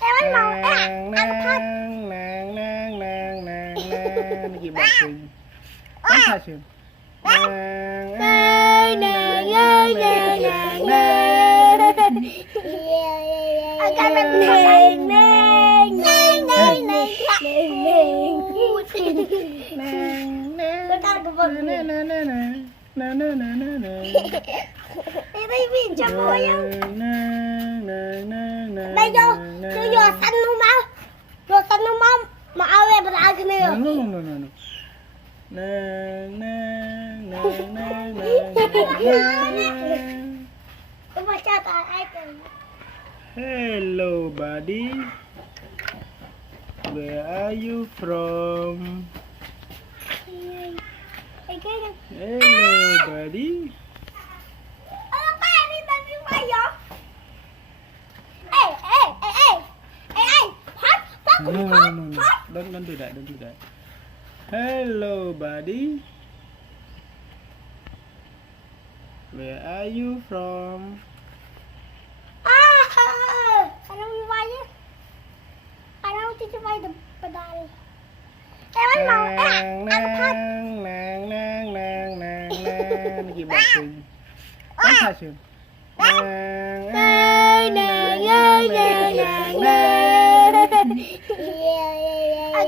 em màu nàng ăn thật nàng gì bạc sừng ăn thật sừng cái bên này đây vì cho vui đây vô xanh luôn mau mà ao em ra cái này mà cha ta ai cần Hello buddy, where are you from? Hello buddy. No. Don't do that. Hello buddy. Where are you from? Cho vay được bà đài em ăn màu ăn thật nàng gì bạc sừng ăn thật sừng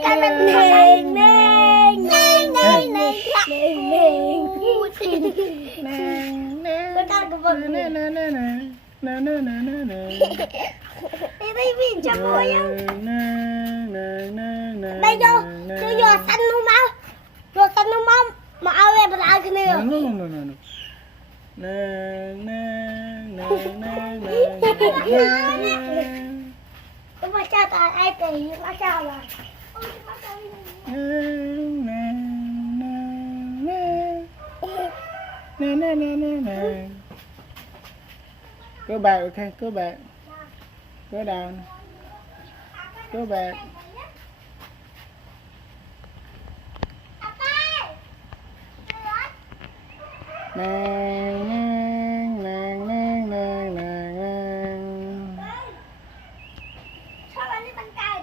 cái bên này đây vì cho vui đây vô xanh luôn mau mà ao em ra cái này mà cha ta ai tiền mà sao là Go back, okay, go back. Go down. Go back. Nàng. sao lại đi bằng cày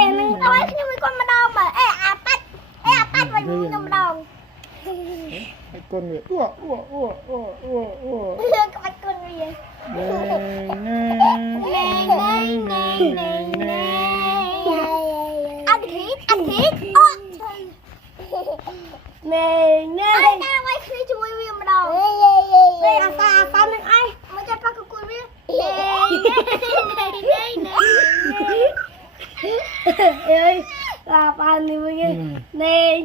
mình nói khi mình con mà đau mà à bắt và mình mà đau cái con người các bạn con gì ăn thịt nè ai đang quay khi chui viêm mà đau đây à sao mình ai mới cho bắt cùi viêm ơi là bạn đi với cái nè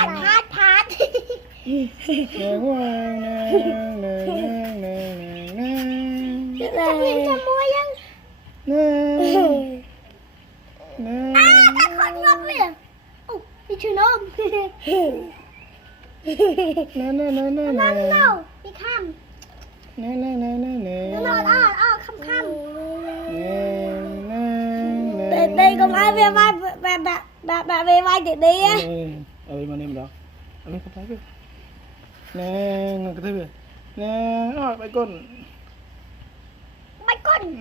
anh Phát Chắc mình cho mua dân ta khỏi ngọt vậy đi chơi nôm No, đi khăm No, khăm Đây không ai về vai bà về vai để đi á mà nêm đó anh không thấy nè cái thấy chưa nè bạch con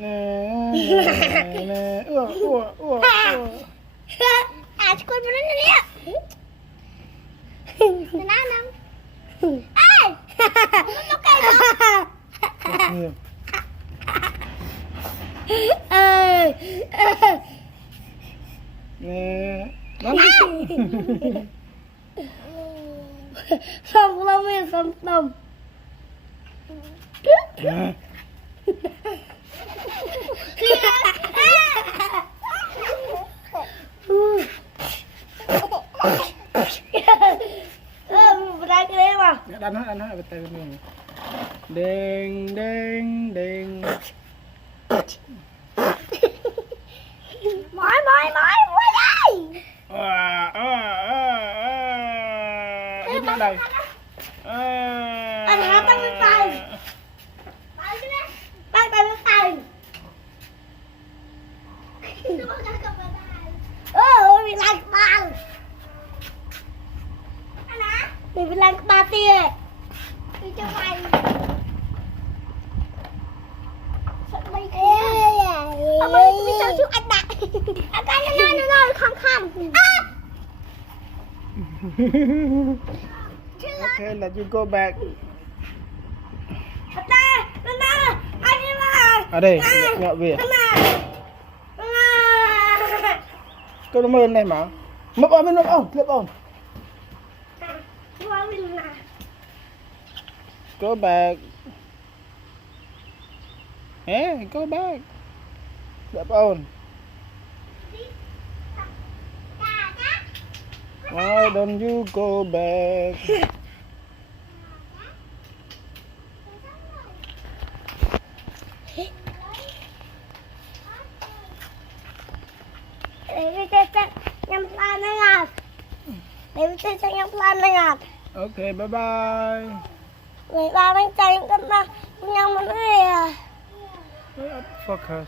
nè à con vào đây nè nè nè ê nó cây đó nè xong lâu mình xong đồng ra cái đấy mà đánh hết cái tay mình đen mỏi đây hít vào đây em ba tia đi cho mày mày đi sao chú anh đặt anh cái nó không không Okay, let you go back. anh đi mà Ở đây, nhọ về. Cái nó mơ này mà. Mập on, lớp on. Go back. Hey, go back. Lớp on. Why don't you go back? Để tôi sẽ nhắm plan này ngạt. Để tôi sẽ nhắm plan này ngạt. Okay, bye bye. Người ba bánh chay cũng nhắm một cái. Focus.